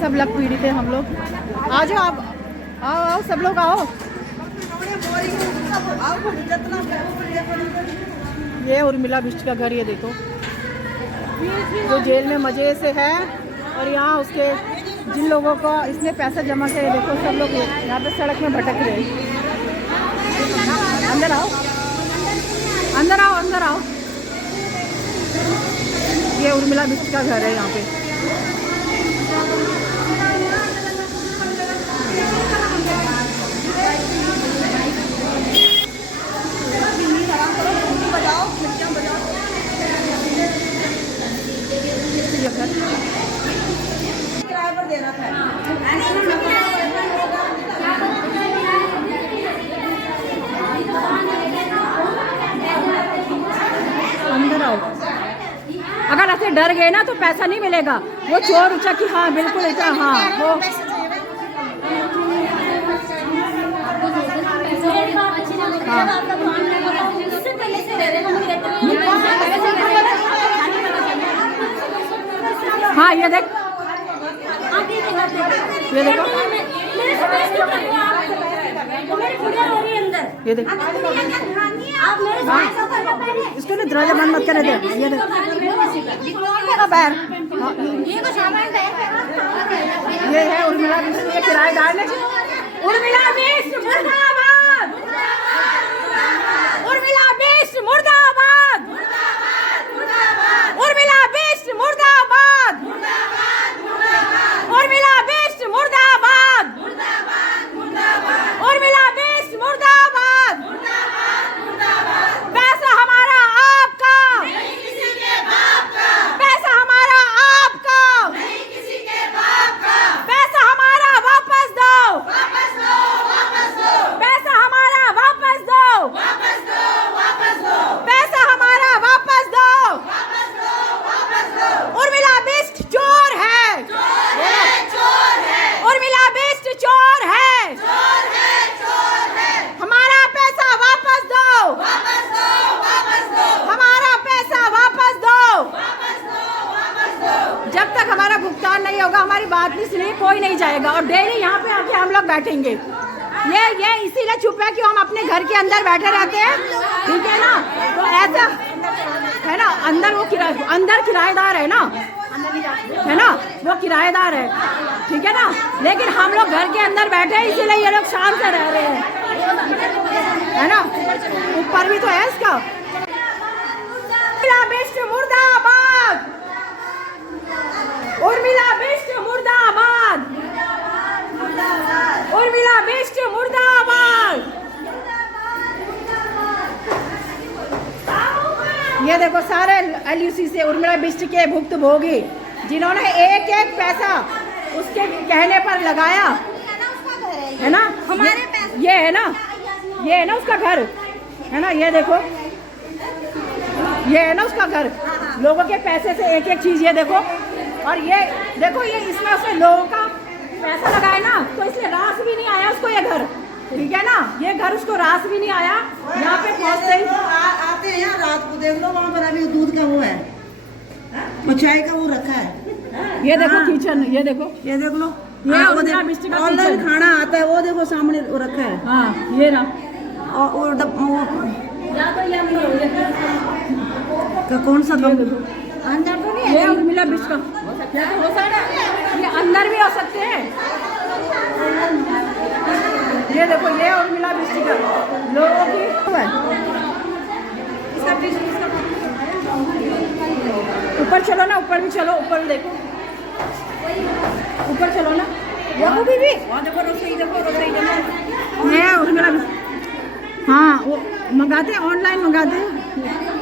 सब लग पीड़ित है हम लोग। आ जाओ आप, आओ आओ सब लोग आओ। ये उर्मिला बिष्ट का घर, ये देखो जो जेल में मजे से है। और यहाँ उसके जिन लोगों को इसने पैसा जमा किया, देखो सब लोग यहाँ पे सड़क में भटक रहे हैं। अंदर आओ, अंदर आओ, अंदर आओ। ये उर्मिला बिष्ट का घर है यहाँ पे। किराए पर देना था। अंदर आओ। अगर ऐसे डर गए ना तो पैसा नहीं मिलेगा। वो चोर उचा की, हाँ बिल्कुल ऐसा, हाँ वो हाँ ये देख, ये देखो, ये देख, हाँ इसको ना दरवाजा बंद मत करने दे। ये देख पैर, ये है उर्मिला बिष्ट, ये किराएदार ने। उर्मिला बिष्ट मुर्दाबाद, उर्मिला बिष्ट मुर्दाबाद, उर्मिला बिष्ट मुर्दाबाद, उर्मिला बिष्ट मुर्दाबाद, उर्मिला बिष्ट मुर्दाबाद। पैसा हमारा आपका, पैसा हमारा आपका, पैसा हमारा वापस दो, पैसा हमारा वापस दो, पैसा हमारा वापस दो। उर्मिला बिष्ट चोर है, उर्मिला बिष्ट चोर है, हमारा पैसा वापस दो, हमारा पैसा वापस दो। जब तक हमारा भुगतान नहीं होगा, हमारी बात नहीं सुनी, कोई नहीं जाएगा। और डेली यहाँ पे आके हम लोग बैठेंगे। ये इसीलिए चुप है कि हम अपने घर के अंदर बैठे रहते हैं, ठीक है ना। तो ऐसा है ना, अंदर वो अंदर किराएदार है ना, है ना, वो किराएदार है, ठीक है ना। लेकिन हम लोग घर के अंदर बैठे हैं, इसीलिए ये लोग शांत से रह रहे हैं, है ना। ऊपर भी तो है इसका। उर्मिला बिष्ट मुर्दाबाद, उर्मिला बिष्ट मुर्दाबाद, उर्मिला बिष्ट मुर्दाबाद। ये देखो सारे LUC से उर्मिला बिष्ट के भुक्तभोगी, जिन्होंने एक एक पैसा उसके कहने पर लगाया, है ना। ये है ना, ये है ना उसका घर, है ना। ये देखो, ये है ना उसका घर। लोगों के पैसे से एक एक चीज, ये देखो। और ये देखो, ये इसमें उसने लोगों का पैसा लगाया ना, तो इसलिए रास भी नहीं आया उसको ये घर, ठीक है ना। ये घर उसको रास भी नहीं आया। यहाँ पे पहुँचते ही आते हैं यहाँ रात को, देख लो वहाँ पर अभी दूध का वो है, वो चाय का वो रखा है। ये देखो किचन, ये देखो, ये देख लो, ये उर्मिला बिष्ट का ऑनलाइन किचन। खाना आता है, वो देखो सामने वो रखा है। हाँ ये रहा। और कौन सा अंदर तो नहीं ये उर्मिला बिष्ट का, ये अंदर भी हो सकते हैं। ये देखो, ये उर्मिला बिष्ट का लोगों की ऊपर चलो ना, ऊपर भी चलो, ऊपर देखो, ऊपर चलो ना। वो भी देखो, रसोई देखो, रसोई देखो। ये उर्मिला बिष्ट, हाँ वो मंगाते हैं, ऑनलाइन मंगाते हैं,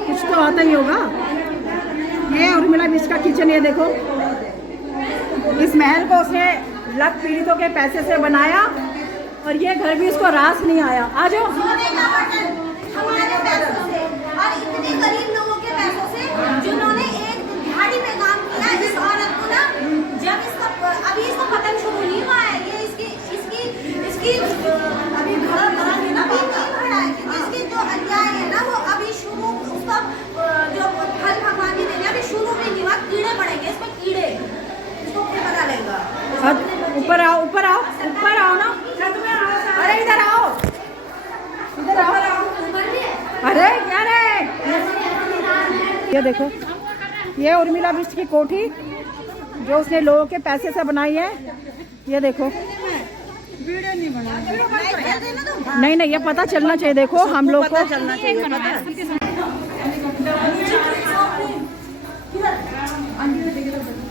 कुछ तो आता ही होगा। ये उर्मिला बिष्ट का किचन, ये देखो। इस महल को उसने लग पीड़ितों के पैसे से बनाया, और ये घर भी उसको रास नहीं आया। आ जाओ। हमारे पैसों से और इतने गरीब लोगों के पैसों से, जिन्होंने एक दिहाड़ी में काम किया। इस औरत को ना, जब इसका अभी इसका पतन शुरू नहीं हुआ है, ये इसकी अभी भरा देना बाकी है। इसकी जो अन्याय है ना, वो अभी शुरू, उसका जो फल भगवान जी देंगे, अभी शुरू भी नहीं हुआ। कीड़े पड़ेंगे इसमें, कीड़े, इसको पता लगेगा। ऊपर आओ, ऊपर आओ, ऊपर आओ ना। अरे इधर आओ, इधर आओ। अरे क्या रे, ये देखो, ये उर्मिला बिष्ट की कोठी जो उसने लोगों के पैसे से बनाई है। ये देखो, वीडियो नहीं बना। नहीं नहीं, ये पता चलना चाहिए। देखो हम लोग को चलना चाहिए, पता है।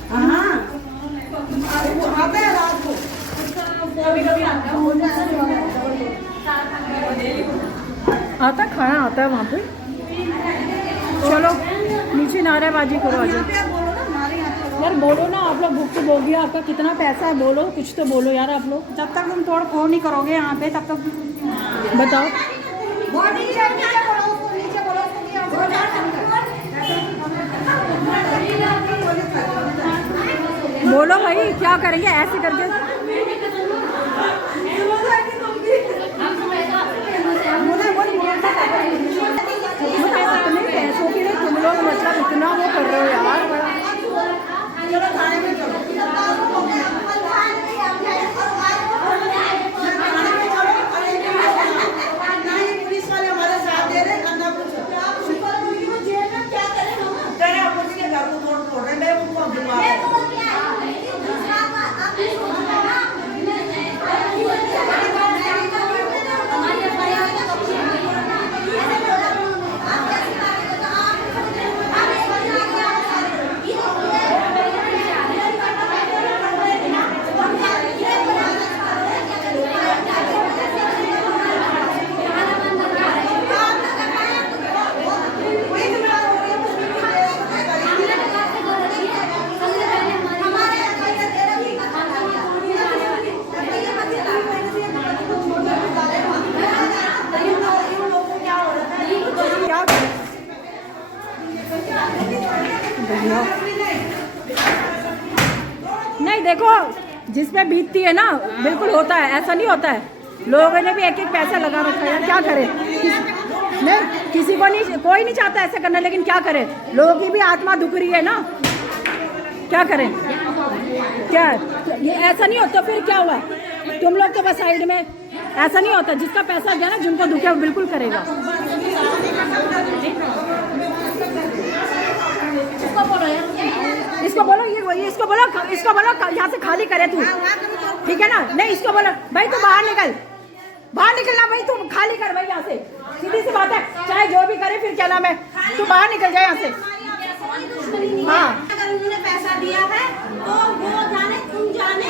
हाँ, वो आते हैं रात को। आता खाना आता है वहाँ पे। चलो नीचे नारेबाजी करो आज। यार बोलो ना, आप लोग भुक्त भोगी, आपका कितना पैसा है, बोलो कुछ तो बोलो यार आप लोग। जब तक तुम तोड़ फोड़ नहीं करोगे यहाँ पे तब तक बताओ। बोलो भाई, क्या करेंगे ऐसे करके? अपने पैसों के लिए तुम लोग मतलब इतना वो कर रहे हो यार। पुलिस वाले हमारे साथ दे रहे, अन्ना कुछ तेरे अपोजिट के घर को तोड़ रहे, मैं उनको नहीं देखो, जिसमें बीतती है ना बिल्कुल होता है, ऐसा नहीं होता है। लोगों ने भी एक एक पैसा लगा रखा है, क्या करे? नहीं, किसी को नहीं, कोई नहीं चाहता ऐसा करना, लेकिन क्या करे, लोगों की भी आत्मा दुख रही है ना, क्या करें? क्या ये ऐसा नहीं होता? फिर क्या हुआ? तुम लोग तो बस साइड में, ऐसा नहीं होता। जिसका पैसा गया ना, जिनको दुख है वो बिल्कुल करेगा। इसको बोलो, ये इसको बोलो यहाँ से खाली करे तू, ठीक है ना? नहीं, इसको बोलो भाई तू बाहर निकलना भाई, तू खाली कर भाई यहाँ से। सीधी सी बात है, चाहे जो भी करे, फिर क्या नाम है, तू बाहर निकल जाए यहाँ से। हाँ, अगर उन्होंने पैसा दिया है तो वो जाने, तुम जाने,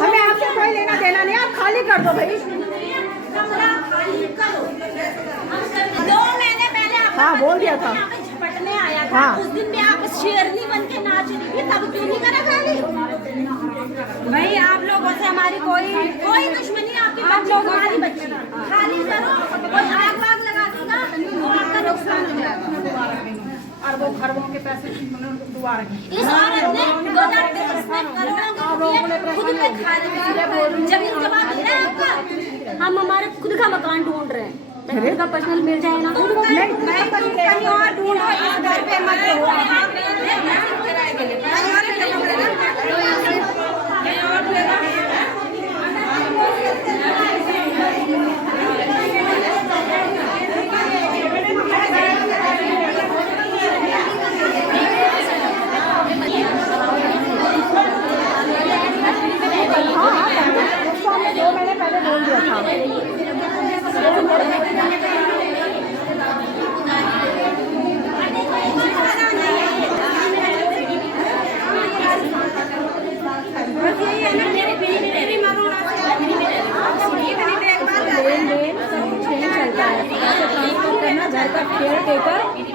हमें आपसे कोई लेना देना नहीं, आप खाली कर दो भाई। कमरा खाली करो। 2 महीने पहले हाँ, बोल दिया था। झपटने आया था, हाँ। उस दिन भी आप शेरनी बन के नाच रही थी, तब क्यों नहीं करा खाली? भाई आप लोगों से हमारी कोई दुश्मनी, आपकी बच्ची हमारी बच्ची, खाली करो। कोई आग वाग लगा दूंगा तो आपका नुकसान हो जाएगा। अरबों खरबों के पैसे दोबारा इस औरत ने 2023 में करोड़ों के खुद पे खाली जमीन जमा की है आपका। हम हमारे खुद का मकान ढूंढ रहे हैं, खुद का पर्सनल मिल जाए ना, कहीं और ढूंढो, इस घर पे मत रहो।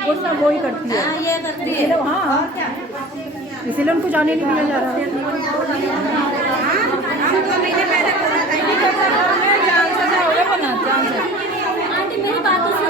वो सब वही करती है, ये करती है। इसीलिए हाँ, इसीलिए उनको जाने नहीं दिया जा रहा है। आंटी मेरी बातों से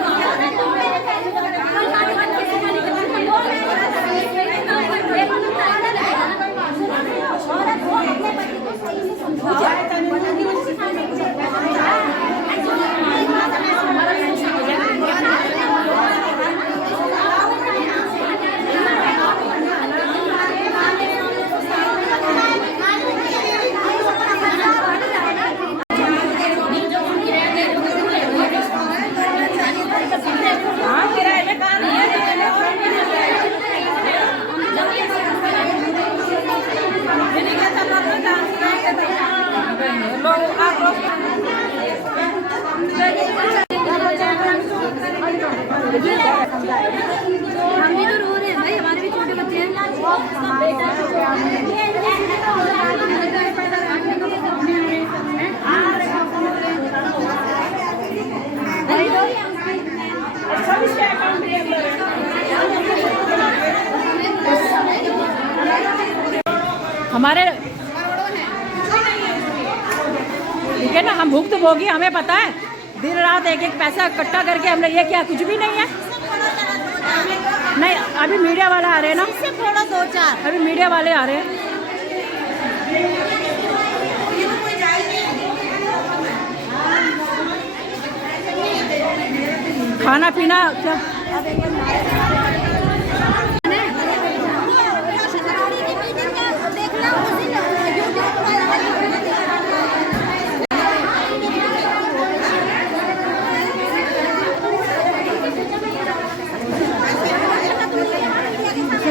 हम भी तो रो रहे हैं भाई, हमारे भी छोटे बच्चे हमारे ठीक है ना, हम भुक्तभोगी, हमें पता है दिन रात एक एक पैसा इकट्ठा करके हमने ये क्या कुछ भी नहीं है। नहीं अभी मीडिया वाले आ रहे हैं ना, थोड़ा 2-4 अभी मीडिया वाले आ रहे हैं। खाना पीना क्या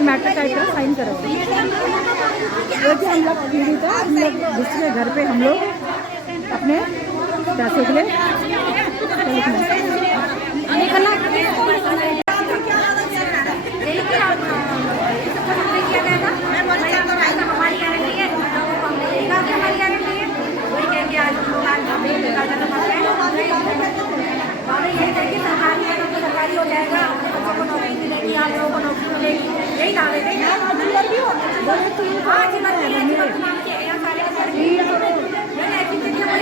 मैटर टाइप का साइन करो। वो कि हम लोग पीड़ित है, हम लोग दूसरे घर पे हम लोग अपने पैसे के लिए सरकारी हो जाएगा, बच्चों को नौकरी मिलेगी, आप लोगों को नौकरी मिलेगी, यही दावे थे।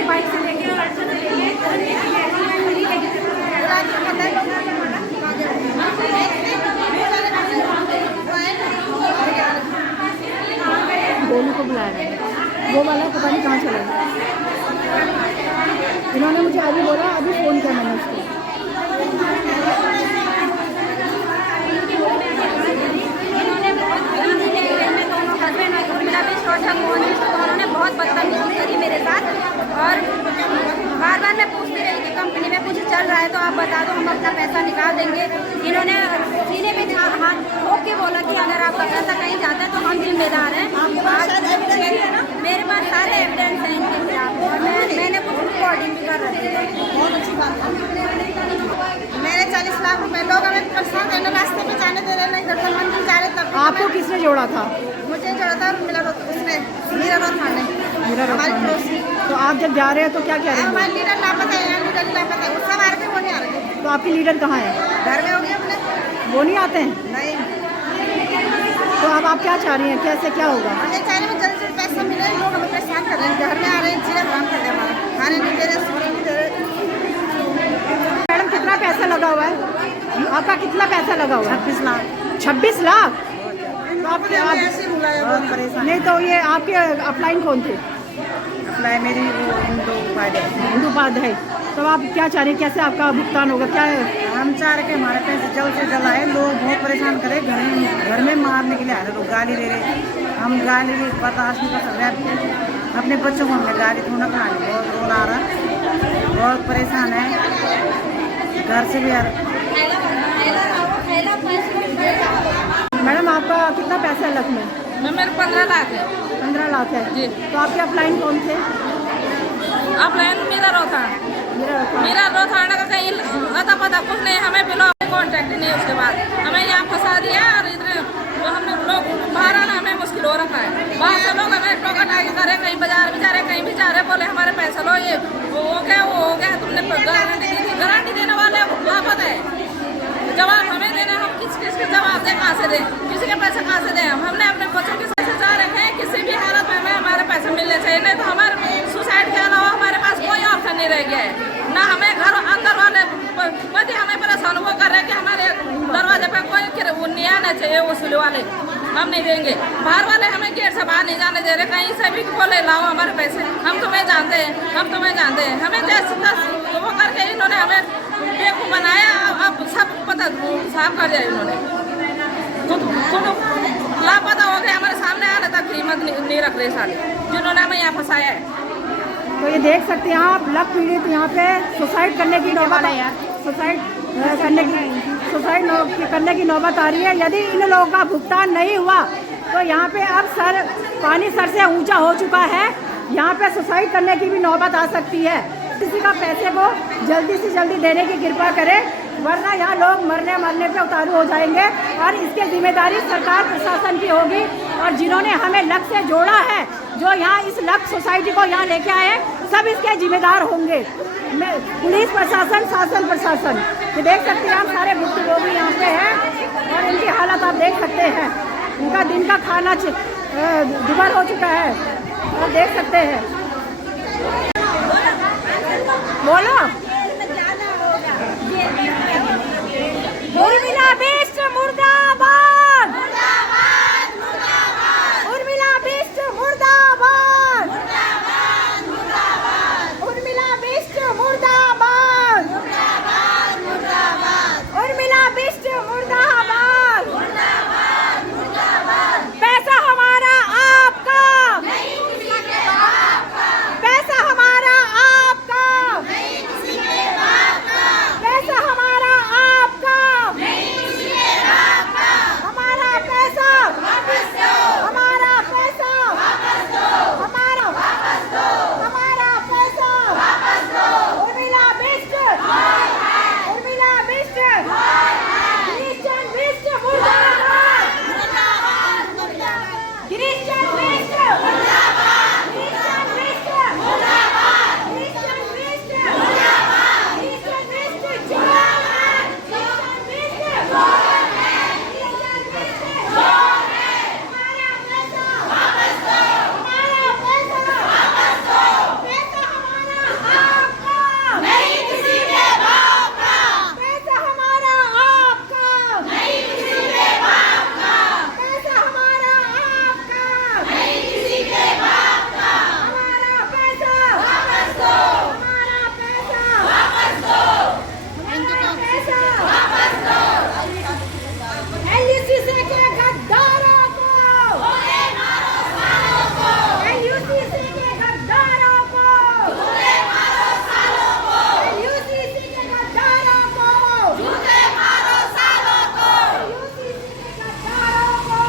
बाइक से लेके गोलू को बुलाया है, वो वाला पता नहीं कहाँ चला गया। इन्होंने मुझे अभी बोला, अभी फ़ोन किया मैंने उसको। उन्होंने बहुत बदतमीजी करी मेरे साथ और बार बार मैं पूछती रही कि कंपनी में कुछ चल रहा है तो आप बता दो, हम अपना पैसा निकाल देंगे। इन्होंने सीने पे हाथ ठोक के बोला कि अगर आपका पैसा कहीं जाता है तो हम जिम्मेदार हैं। मेरे पास सारे एविडेंस हैं इनके खिलाफ और मैंने कुछ रिकॉर्डिंग भी कर रखी है। बहुत अच्छी बात है। मेरे 40 लाख रुपए लोग हमें परेशान करने, रास्ते में जाने दे रहे, नहीं दरअसल मंदिर जा रहे। तब आपको किसने जोड़ा था? मुझे जोड़ा था उसने, मीरा रोहन ने, हमारी पड़ोसी। तो आप जब जा रहे हैं तो क्या कह रहे हैं? हमारे लीडर लापता है, लीडर लापता है, उसका मार के वो नहीं आ रहे। तो आपके लीडर कहाँ है? घर में हो गए अपने, वो नहीं आते हैं? नहीं। तो अब आप क्या चाह रही हैं, कैसे क्या होगा? हमें चाहिए में जल्दी जल्दी पैसा मिले, लोग हमें परेशान कर रहे हैं, घर में आ रहे हैं, चीज़ें हराम कर रहे हैं, हमारा खाने नहीं दे रहे, सोने नहीं दे रहे। मैडम कितना पैसा लगा हुआ है आपका? कितना पैसा लगा हुआ है? 26 लाख। 26 लाख? तो आप ऐसे बुलाया, बहुत परेशान। नहीं तो ये आपके अपलाइन कौन थे? अप्लाई मेरी हिंदू उपाध्याय। तो आप क्या चाह रहे हैं, कैसे आपका भुगतान होगा? क्या है? हम चाह रहे कि हमारे पैसे जल्द से जल्द आए। लोग बहुत परेशान करे, घर में मारने के लिए आ रहे, लोग गाली दे रहे। हम गाली भी बर्दाश्त नहीं कर सकते। अपने बच्चों को हमने गाली थोड़ा खा ली, बहुत रोना आ रहा, बहुत परेशान है। घर से भी आ रहा। मैडम आपका कितना पैसा है लख में? मेरे 15 लाख है। 15 लाख है जी। तो आपके अपलाइन कौन थे? अपलाइन मेरा रोथा का कहीं अता पता कुछ नहीं, हमें बिलो कॉन्टेक्ट नहीं। उसके बाद हमें यहाँ फंसा दिया और इधर तो हमने लोग बाहर आना हमें मुश्किल हो रखा है। बाहर से लोग हमें टोकन आगे करे, कहीं बाजार भी जा रहे, कहीं भी जा रहे, बोले हमारे पैसा लो, ये वो हो गया, वो हो गया, तुमने गारंटी दी थी। गारंटी देने वाले लापत है, जवाब हमें देना, हम किसके जवाब दें, कहाँ से दें, किसी के पैसे कहाँ से दें? हमने अपने बच्चों के पैसे जा रहे हैं, किसी भी हालत में हमें हमारे पैसे मिलने चाहिए, नहीं तो हमारे सुसाइड के अलावा हमारे पास कोई ऑप्शन नहीं रह गया है। ना हमें घर अंदर वाले पति हमें परेशान वो कर रहे हैं कि हमारे दरवाजे पर कोई वो नहीं आना चाहिए, वसूली वाले हम नहीं देंगे। बाहर वाले हमें गेट से बाहर नहीं जाने दे रहे, कहीं से भी बोले लाओ हमारे पैसे, हम तुम्हें जानते हैं, हम तुम्हें जानते हैं। हमें जैसे वो करके इन्होंने हमें बेवकूफ बनाया। अब सब पता साफ कर दिया इन्होंने, लापता हो गए, हमारे सामने आने तक कीमत नहीं रख रहे साले जिन्होंने हमें यहाँ फंसाया है। तो ये देख सकते हैं आप, लख पीड़ित यहाँ पे सुसाइड करने की नौबत है यार, सुसाइड करने की नौबत आ रही है। यदि इन लोगों का भुगतान नहीं हुआ तो यहाँ पे अब पानी सर से ऊंचा हो चुका है। यहाँ पे सुसाइड करने की भी नौबत आ सकती है। किसी का पैसे को जल्दी से जल्दी देने की कृपा करें, वरना यहाँ लोग मरने पे उतारू हो जाएंगे और इसकी जिम्मेदारी सरकार प्रशासन की होगी। और जिन्होंने हमें लक से जोड़ा है, जो यहाँ इस लक सोसाइटी को यहाँ लेके आए, सब इसके जिम्मेदार होंगे। पुलिस प्रशासन, शासन प्रशासन। ये देख सकते हैं हम सारे भुक्तभोगी यहाँ पे हैं और इनकी हालत आप देख सकते हैं। उनका दिन का खाना दुबार हो चुका है, आप देख सकते हैं। बोलो। उर्मिला बिष्ट मुर्दाबाद, उर्मिला बिष्ट मुर्दाबाद, उर्मिला बिष्ट मुर्दाबाद, उर्मिला बिष्ट मुर्दाबाद। पैसा हमारा आपका, पैसा हमारा आपका, पैसा हमारा आपका, हमारा पैसा, हमारा पैसा, हमारा पैसा, उर्मिला बिष्ट, उर्मिला बिष्ट, क्रिश्चियन बिष्ट मुर्दाबाद, Christian Bisht, Christian Bisht, Christian Bisht, Christian Bisht, जोरदार, क्रिश्चियन बिष्ट, क्रिश्चियन बिष्ट, हमारा पैसा वापस दो, हमारा पैसा वापस दो, पैसा हमारा आपका, नहीं किसी के बाप का, पैसा हमारा आपका, नहीं किसी के बाप का, पैसा हमारा आपका, नहीं किसी के बाप का, हमारा पैसा वापस दो, हमारा पैसा वापस दो, हमारा पैसा वापस दो। LUCC के गद्दारों को, गोले मारो सालों को, LUCC के गद्दारों को, गोले मारो सालों को, LUCC के गद्दारों को, जूते मारो सालों को, LUCC के गद्दारों को,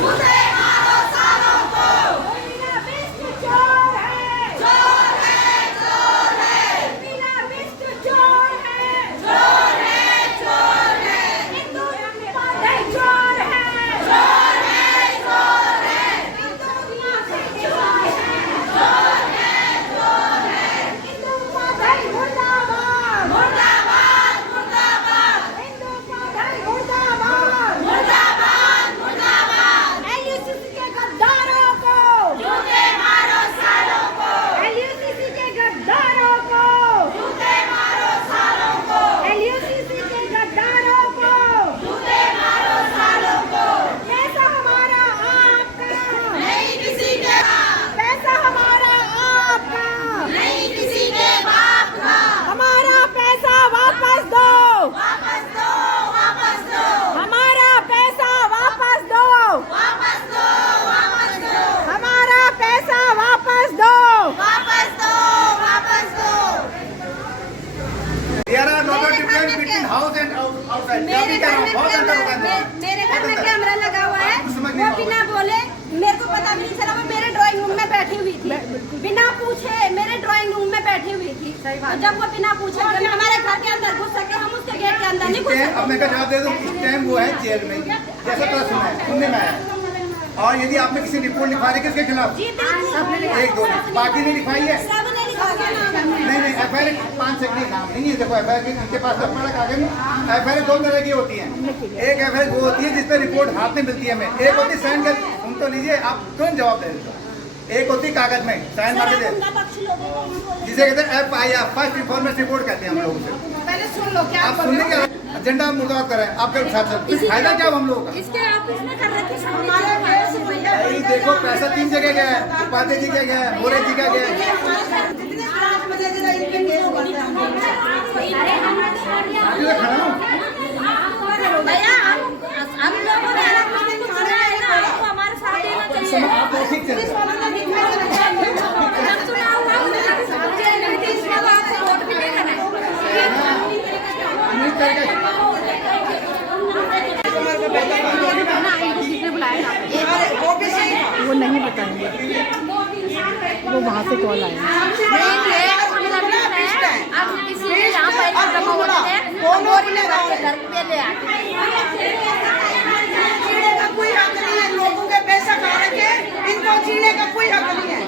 जूते मारो सालों को। उर्मिला बिष्ट चोर है, चोर है, चोर है, उर्मिला बिष्ट चोर है, चोर है, चोर है, हिंदू धर्मवादी चोर है, चोर है, चोर है, हिंदू धर्मवादी चोर है, चोर है, चोर है, हिंदू धर्मवादी मुर्दाबाद, मुर्दाबाद, मुर्दाबाद, हिंदू धर्मवादी मुर्दाबाद, मुर्दाबाद, मुर्दाबाद। LUCC के गद्दारों को, जूते मारो सालों को, LUCC के गद्दारों को, जूते मारो सालों को, LUCC के गद्दारों को, जूते मारो सालों को। पैसा हमारा आपका, नहीं किसी के बाप, पैसा हमारा आपका, नहीं किसी के बाप का, हमारा पैसा वापस दो, वापस दो, वापस दो, हमारा पैसा वापस दो, वापस दो, वापस दो, हमारा पैसा वापस दो, वापस दो, वापस दो। There are no difference between house and outside. मेरे घर में कैमरा लगा हुआ है, वो बिना बोले, मेरे को पता भी नहीं चला, वो मेरे ड्राइंग रूम में बैठी हुई थी, बिना पूछे मेरे ड्राइंग रूम में बैठी हुई थी। जब वो बिना पूछे हमारे घर के अंदर घुस सके, हम उसके गेट के अंदर नहीं घुस सके। अब मैं का जवाब दे दूं, इस टाइम वो है जेल में, जैसा पता सुनने में आया। और यदि आपने किसी रिपोर्ट लिखवा दी किसके खिलाफ? एक दो, बाकी नहीं लिखवाई है। सबने लिखा दिया नाम। नहीं FIR 5 सेकंड नाम नहीं है। देखो FIR के पास तो पड़ा कागज में। FIR 2 तरह की होती है। एक FIR वो होती है जिसमें रिपोर्ट हाथ में मिलती है हमें, एक होती है साइन कर, सुन तो लीजिए आप तुरंत जवाब दे देते हो। एक होती है कागज में साइन मार के दे, जिसे कहते हैं FIR, फर्स्ट इन्फॉर्मेशन रिपोर्ट कहते हैं हम लोग उसे। पहले सुन लो क्या आप सुनने के एजेंडा मुद्दा करें आपके साथ फायदा क्या हम लोगों का? इसके ऑफिस में कर रखी हमारे पैसे भैया। भाई देखो पैसा 3 जगह गया है, उपाध्याय जी का गया है, मोरे जी का गया है। अभी तो खड़ा हूँ। भैया हम लोगों ने आपको हमारे साथ देना चाहिए। आप तो ठीक चल रहे हैं। बुलाया नहीं बताएंगे। वो वहाँ से कॉल आया। कोई हक नहीं है, लोगों के पैसा खा रखे, इनको जीने का कोई हक नहीं है।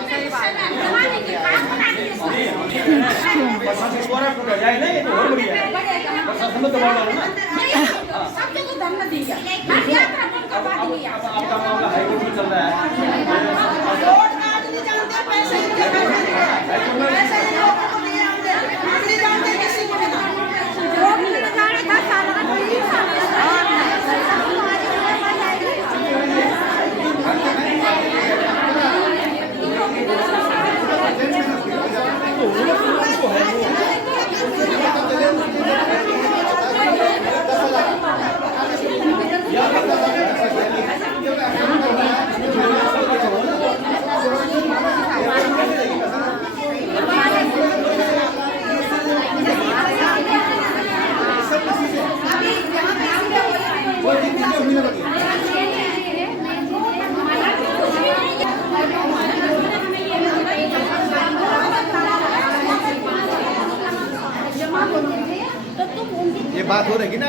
ये बात हो रही ना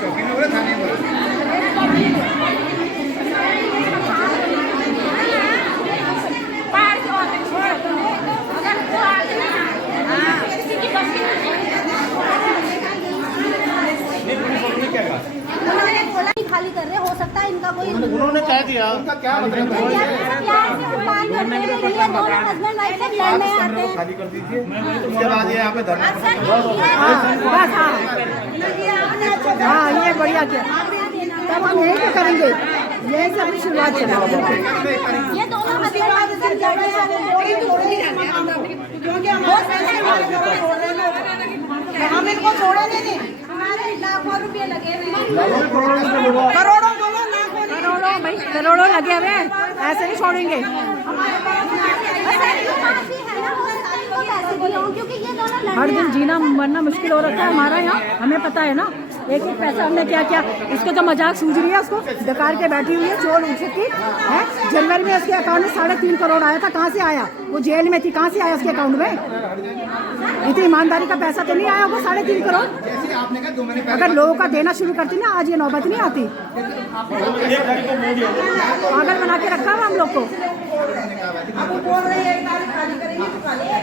चौकी में बोला थाने बोला खाली कर रहे, हो सकता है इनका कोई उन्होंने कह दिया उनका क्या मतलब है खाली कर दीजिए उसके बाद ये यहाँ पे धरना हाँ ये बढ़िया किया। तब हम यही तो करेंगे, यही से अपनी शुरुआत चलाओ। ये दोनों हम इनको छोड़े नहीं, हमारे लाखों रुपए लगे हुए हैं। करोड़ों बोलो, लाखों नहीं। करोड़ों भाई करोड़ों लगे हुए हैं, ऐसे नहीं छोड़ेंगे। क्योंकि ये दोनों हर दिन जीना मरना मुश्किल हो रखा है हमारा यहाँ, हमें पता है ना। एक एक पैसा हमने क्या क्या, इसको तो मजाक सूझ रही है, उसको डकार के बैठी हुई है चोर उठ सकती है। जनवरी में उसके अकाउंट में 3.5 करोड़ आया था, कहाँ से आया? वो जेल में थी, कहाँ से आया उसके अकाउंट में? इतनी ईमानदारी का पैसा तो नहीं आया होगा 3.5 करोड़। अगर लोगों का देना शुरू करती ना, आज ये नौबत नहीं आती। पागल बना के रखा हुआ हम लोग को।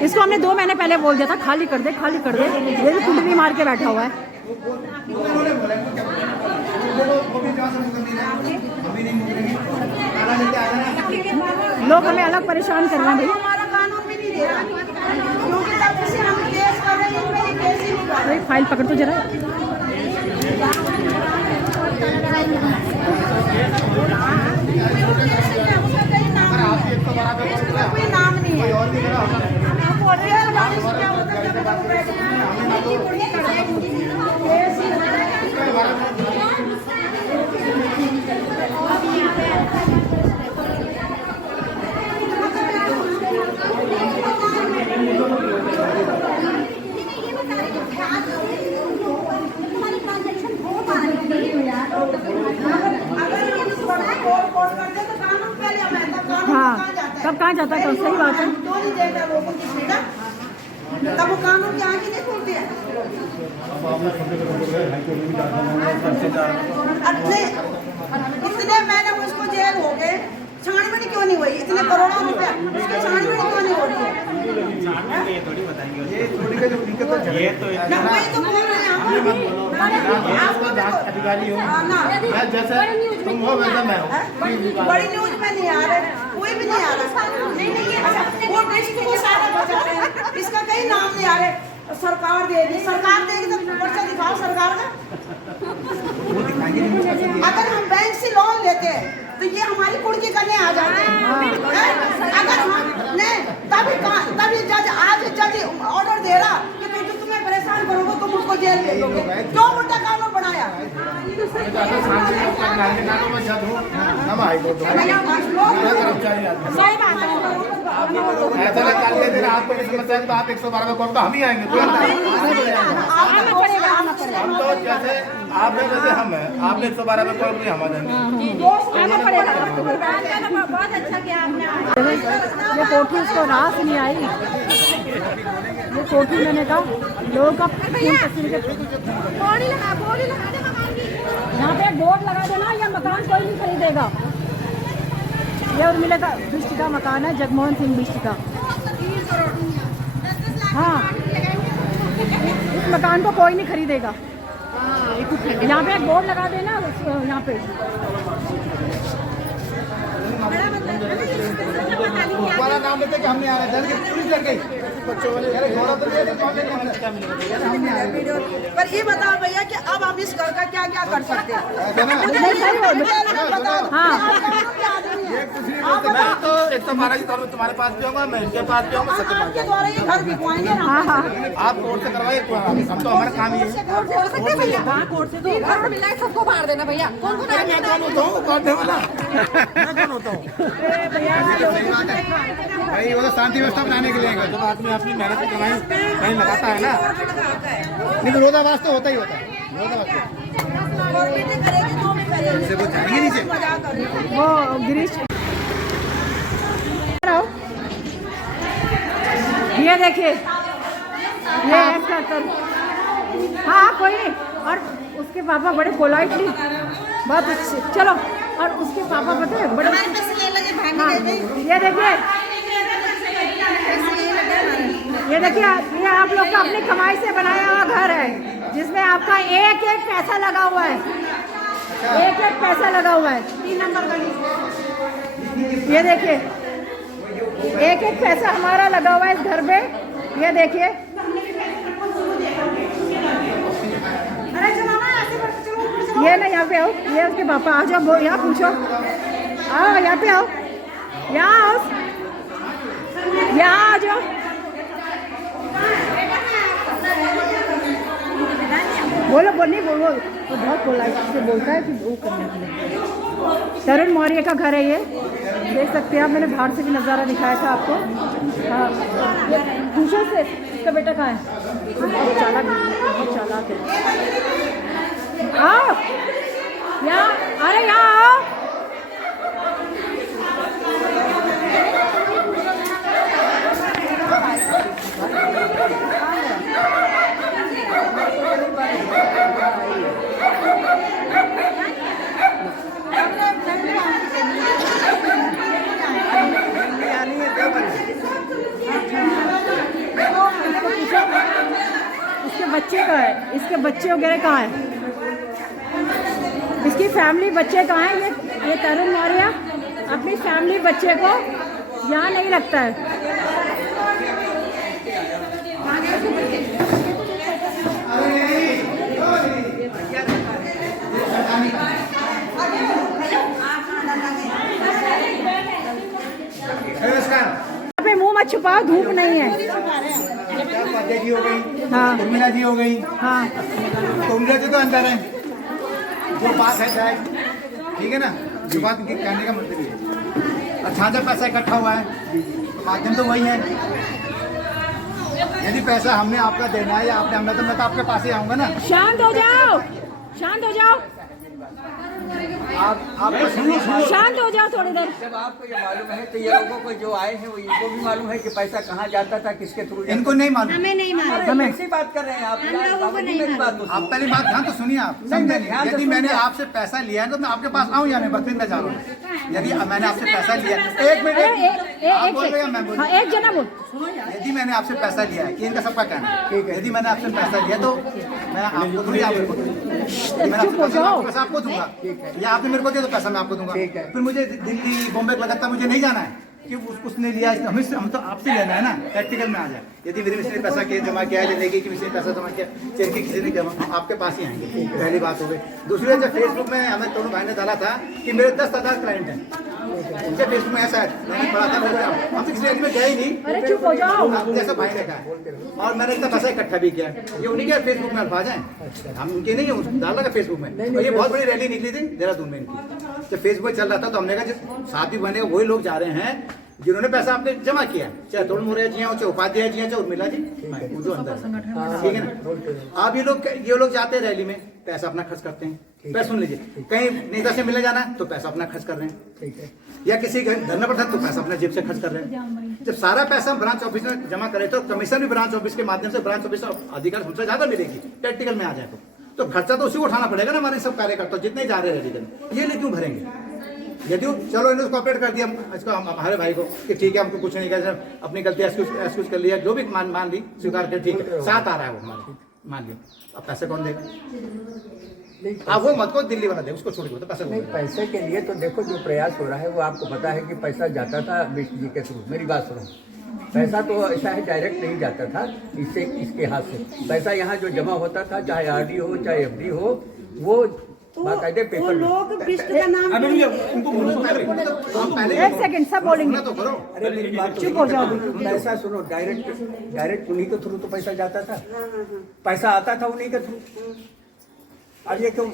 इसको हमने 2 महीने पहले बोल दिया था खाली कर दे, खाली कर दे। ये भी कुंडली मार के बैठा हुआ है। लोग हमें अलग परेशान कर रहे हैं भाई। हमारा कानून भी नहीं दे रहा, क्योंकि तब से हम केस कर रहे हैं, इनमें ये केस ही नहीं कर रहे। फाइल पकड़ तो जरा। कोई नाम नहीं है। हाँ तब कहाँ जाता है? सही बात है। तो नहीं देता लोगों की सुविधा, तब वो कानून के आगे नहीं खोलते हैं। इतने मैंने उसको जेल हो गए, छानबीन क्यों नहीं हुई? इतने करोड़ों रुपया उसकी छानबीन क्यों नहीं हो रही है? ना वही तो बोल रहे हैं हम। अधिकारी हो जैसे तुम हो वैसा मैं हूँ। बड़ी न्यूज में नहीं आ रहे, कोई भी नहीं आ रहा। वो डिस्ट्रिक्ट को सारा बचा रहे हैं, इसका कहीं नाम नहीं आ रहे। सरकार देगी, सरकार देगी तो पर्चा दिखाओ सरकार का। अगर हम बैंक से लोन लेते हैं तो ये हमारी कुर्की करने आ जाते हैं। अगर हम नहीं तभी जज आज जज ऑर्डर दे रहा कि जो तुम्हें परेशान करोगे तुम उसको जेल ले लोगे। क्यों उल्टा कानून बनाया? आएंगे ना तो मैं जज हूँ हम हाई कोर्ट कर्मचारी ऐसा लगता है आपको किसी समस्या है तो आप 112 में कॉल तो हम ही आएंगे हम तो जैसे आप है वैसे हम है आपने 112 में कॉल हम आ जाएंगे। बहुत अच्छा किया आपने। ये कोठी उसको रास नहीं आई, ये कोठी मैंने कहा लोगों का खून पसीने के बोली लगा दे मकान की। यहाँ पे एक बोर्ड लगा देना, ये मकान कोई नहीं खरीदेगा। ये उर्मिला का बिष्ट का मकान है, जगमोहन सिंह बिष्ट का। हाँ, इस मकान को कोई नहीं खरीदेगा। यहाँ पे एक बोर्ड लगा देना, यहाँ पे हमारा नाम लेते कि हमने आया था कि पुलिस लग गई बच्चों वाले अरे गौरव तो ये कौन लेने पर ये बताओ भैया कि अब हम इस घर का क्या क्या कर सकते हैं? मैं तो 112 की तौर पर तुम्हारे पास भी आऊंगा, मैं इनके पास भी आऊंगा, सबके पास आपके द्वारा ये घर बिकवाएंगे ना? हाँ हाँ आप कोर्ट से करवाइए, हम तो हमारा काम ही है। कोर्ट से 3 करोड़ मिला है, सबको मार देना भैया। कौन कौन मैं कौन होता हूँ काटने वाला मैं कौन होता हूँ भाई वो तो शांति व्यवस्था बनाने के लिए जब आदमी अपनी मेहनत की कमाई कहीं लगाता है ना, नहीं विरोधाभास तो होता ही होता है। इसे कुछ जाएंगे नीचे वो गिरीश ये देखिए ये ऐसा कर हाँ कोई नहीं। और उसके पापा बड़े पोलाइटली बहुत अच्छे, चलो। और उसके पापा पता है बड़े हाँ, ये देखिए ये आप लोग का अपनी कमाई से बनाया हुआ घर है जिसमें आपका एक एक पैसा लगा हुआ है, एक एक पैसा लगा हुआ है। 3 नंबर गली ये देखिए एक एक पैसा हमारा लगा हुआ है इस घर में। ये देखिए ये ना यहाँ पे आओ, ये उसके पापा आ जाओ, यहाँ पूछो, आओ यहाँ पे आओ, यहाँ आओ, यहाँ आ जाओ। बोलो नहीं बोलो, वो बहुत पोलाइट से बोलता है कि वो करने के लिए। तरुण मौर्य का घर है ये, देख सकते हैं आप, मैंने बाहर से भी नज़ारा दिखाया था आपको। हाँ ये पूछो से इसका बेटा कहाँ है, बहुत चालाक है। आओ यहाँ, अरे यहाँ आओ। इसके बच्चे कहाँ है, इसके बच्चे वगैरह कहाँ है, इसकी फैमिली बच्चे कहाँ हैं? ये तरुण मौर्य अपनी फैमिली बच्चे को यहाँ नहीं रखता है। यहाँ पे मुंह मत छुपाओ, धूप नहीं है। जी हो गई, हाँ उर्मिला जी हो गई, हाँ तो उर्मिला जी तो अंदर है, जो बात है चाहे ठीक है ना, जो बात कहने का मतलब है। अच्छा जब पैसा इकट्ठा हुआ है तो माध्यम तो वही है। यदि पैसा हमने आपका देना है या आपने हमने तो मैं तो आपके पास ही आऊंगा ना। शांत हो जाओ, शांत हो जाओ, आप शांत हो जाओ थोड़ी देर। जब आपको ये मालूम है तो ये लोगों को जो आए हैं वो इनको भी मालूम है कि पैसा कहाँ जाता था, किसके थ्रू। इनको नहीं मालूम, हमें नहीं मालूम। हमें कैसी बात कर रहे हैं आप? मेरी बात तो आप पहली बात ध्यान तो सुनिए, आप समझे नहीं। यदि मैंने आपसे पैसा लिया है तो मैं आपके पास आऊँ या नहीं, बस जा रहा हूँ। यदि मैंने आपसे पैसा लिया, एक मिनट आप बोल रहे हैं मैं बोल रहा हूँ। एक जना बोल। यदि मैंने आपसे पैसा लिया है, इनका सबका कहना है, यदि मैंने आपसे पैसा लिया तो मैं आपको दूंगा, आप मेरे को पैसा आपको दूंगा, या आपने मेरे को दिया तो पैसा मैं आपको दूंगा। फिर मुझे दिल्ली बॉम्बे कलकत्ता मुझे नहीं जाना है, कि उसने लिया, हम तो आपसे लेना है ना, प्रैक्टिकल में आ जाए। यदि मेरे किसी ने पैसा जमा किया है, लेगी कि किसी ने पैसा जमा किया, चेक किसी ने जमा, हम आपके पास ही आएंगे, पहली बात हो गई। दूसरी बात, जब फेसबुक में हमें तोनू भाई ने डाला था कि मेरे 10,000 क्लाइंट हैं, उनके फेसबुक में ऐसा है, मैंने पढ़ा था, हम किसी में गए ही नहीं, अरे चुप हो जाओ, जैसा भाई ने कहा, और मैंने इतना पैसा इकट्ठा भी किया। ये उन्हीं के फेसबुक में अल्फाज हैं, हम उनके नहीं है, डाला था फेसबुक में। और ये बहुत बड़ी रैली निकली थी देहरादून में इनकी, जब फेसबुक चल रहा था तो हमने कहा जो साथी बने वही लोग जा रहे हैं जिन्होंने पैसा आपने जमा किया, चाहे तोड़ मोरिया जी हो, चाहे उपाध्याय जी हो, चाहे उर्मिला जी, जो अंदर, ठीक है ना। अब ये लोग जाते हैं रैली में, पैसा अपना खर्च करते हैं। पैसा सुन लीजिए, कहीं नेता से मिलने जाना तो पैसा अपना खर्च कर रहे हैं, ठीक है, या किसी धरना पर था तो पैसा अपना जेब से खर्च कर रहे हैं। जब सारा पैसा हम ब्रांच ऑफिस में जमा करें तो कमीशन भी ब्रांच ऑफिस के माध्यम से, ब्रांच ऑफिस अधिकार हमसे ज्यादा मिलेगी, प्रैक्टिकल में आ जाए तो खर्चा तो उसी को उठाना पड़ेगा ना, हमारे सब कार्यकर्ता जितने जा रहे हैं रैली में, ये नहीं क्यों भरेंगे? यदि चलो इन्होंने कॉपरेट कर दिया इसको हमारे भाई को कि ठीक है हमको कुछ नहीं कहते, अपनी गलती एक्सक्यूज कर लिया, जो भी मान ली, स्वीकार कर, ठीक है, साथ आ रहा है वो हमारे, मान लिया, अब पैसे कौन देगा? आप वो मत को दिल्ली वाला दे, उसको छोड़ दो, पैसे नहीं, पैसे के लिए तो देखो जो प्रयास हो रहा है वो आपको पता है कि पैसा जाता था बिष्ट जी के थ्रू। मेरी बात सुनो, पैसा तो ऐसा है डायरेक्ट नहीं जाता था इसके हाथ से। पैसा यहाँ जो जमा होता था, चाहे आरडी हो चाहे एफडी हो, वो बाकायदे पेपर लोग बिष्ट का नाम एक सेकंड, सब बोलेंगे तो करो। अरे मेरी बात चुप हो जाओ। पैसा सुनो, डायरेक्ट उन्हीं के थ्रू तो पैसा जाता था, पैसा आता था उन्हीं के थ्रू। अब ये क्यों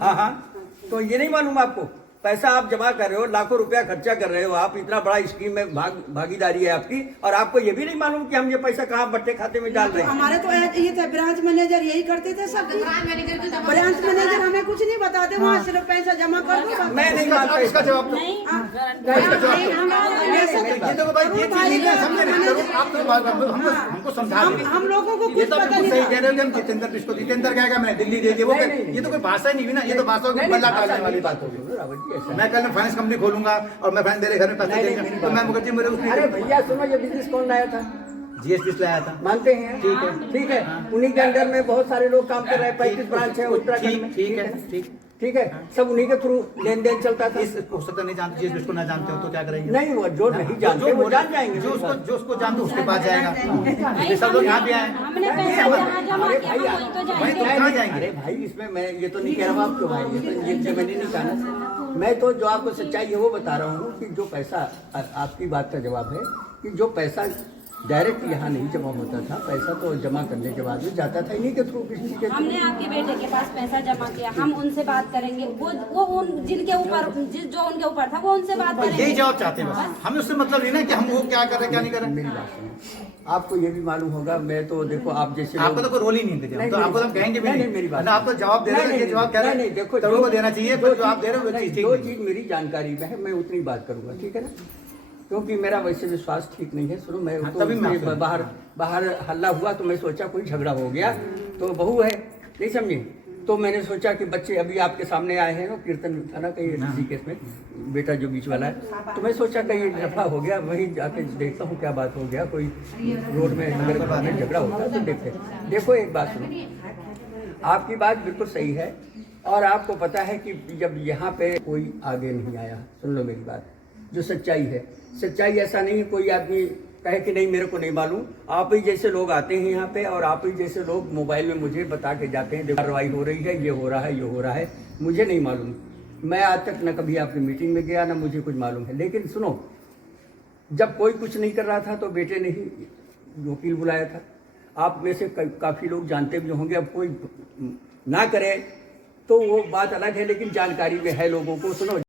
हाँ, तो ये नहीं मालूम आपको? पैसा आप जमा कर रहे हो, लाखों रुपया खर्चा कर रहे हो आप, इतना बड़ा स्कीम में भागीदारी है आपकी, और आपको ये भी नहीं मालूम कि हम ये पैसा कहाँ बट्टे खाते में डाल रहे हैं। हमारे तो ये था, ब्रांच मैनेजर यही करते थे सब। ब्रांच मैनेजर हमें कुछ नहीं बताते, वहाँ सिर्फ पैसा जमा कर दो। मैं नहीं मानता इसका जवाब दो। हमको समझा हम लोगों को ये कुछ तो पता सही नहीं। कह रहे हो कि हम जितेंद्र बिष्ट को, जितेंद्र क्या मैंने दिल्ली दे दिया, वो ये तो कोई भाषा नहीं हुई ना, ये तो भाषा की बल्ला टालने वाली बात होगी। मैं कल फाइनेंस कंपनी खोलूंगा और मैं मेरे घर में पैसे देंगे तो मैं मुझे मेरे उसकी, अरे भैया सुनो, ये बिजनेस कौन लाया था? जीएसटी लाया था, मानते हैं? ठीक है, उन्हीं के अंडर में बहुत सारे लोग काम कर रहे हैं, 35 ब्रांच है उत्तराखंड में, ठीक है, सब उन्हीं के थ्रू लेन देन चलता था। हो सकता नहीं जानते, जिस बिष्ट को ना जानते हो तो क्या करेंगे? नहीं, वो जो नहीं जानते वो जान जाएंगे, जो उसको जानते उसके पास जाएगा। ये सब लोग यहाँ भी आए, अरे भाई इसमें मैं ये तो नहीं कह रहा हूँ आपको भाई, ये मैंने नहीं कहा ना। मैं तो जो आपको सच्चाई है वो बता रहा हूँ कि जो पैसा, आपकी बात का जवाब है कि जो पैसा डायरेक्ट यहाँ नहीं जमा होता था, पैसा तो जमा करने के बाद भी जाता था इन्हीं के थ्रू। हमने आपके बेटे के पास पैसा जमा किया, हम उनसे बात करेंगे, वो उन जिनके ऊपर जो उनके ऊपर था वो उनसे बात करेंगे। यही जवाब चाहते हैं बस, हमें उससे मतलब नहीं ना कि हम वो क्या कर रहे हैं क्या नहीं कर रहे। मेरी बात सुनो, आपको ये भी मालूम होगा, मैं तो देखो आप जैसे आपको तो कोई रोल ही नहीं देते, तो आपको तो कहेंगे भी नहीं। मेरी बात, आप तो जवाब दे रहे हैं, जवाब कह रहे हैं, देखो को देना चाहिए, जो आप दे रहे हो जो चीज मेरी जानकारी में है मैं उतनी बात करूंगा, ठीक है ना, क्योंकि मेरा वैसे विश्वास ठीक नहीं है। सुनो, मैं तो बाहर हल्ला हुआ तो मैं सोचा कोई झगड़ा हो गया, तो बहू है नहीं समझे, तो मैंने सोचा कि बच्चे अभी आपके सामने आए हैं ना, कीर्तन था ना कहीं किसी केस में, बेटा जो बीच वाला है, तो मैं सोचा कहीं झगड़ा हो गया, वहीं जाके देखता हूँ क्या बात हो गया, कोई रोड में अगर झगड़ा होता है तो देखते। देखो एक बात सुनो, आपकी बात बिल्कुल सही है, और आपको पता है कि जब यहाँ पे कोई आगे नहीं आया, सुन लो मेरी बात, जो सच्चाई है, सच्चाई ऐसा नहीं है कोई आदमी कहे कि नहीं मेरे को नहीं मालूम। आप ही जैसे लोग आते हैं यहाँ पे, और आप ही जैसे लोग मोबाइल में मुझे बता के जाते हैं कार्रवाई हो रही है, ये हो रहा है, ये हो रहा है, मुझे नहीं मालूम। मैं आज तक न कभी आपकी मीटिंग में गया, ना मुझे कुछ मालूम है। लेकिन सुनो, जब कोई कुछ नहीं कर रहा था तो बेटे ने ही वकील बुलाया था। आप में से काफ़ी लोग जानते भी होंगे, अब कोई ना करे तो वो बात अलग है, लेकिन जानकारी में है लोगों को। सुनो,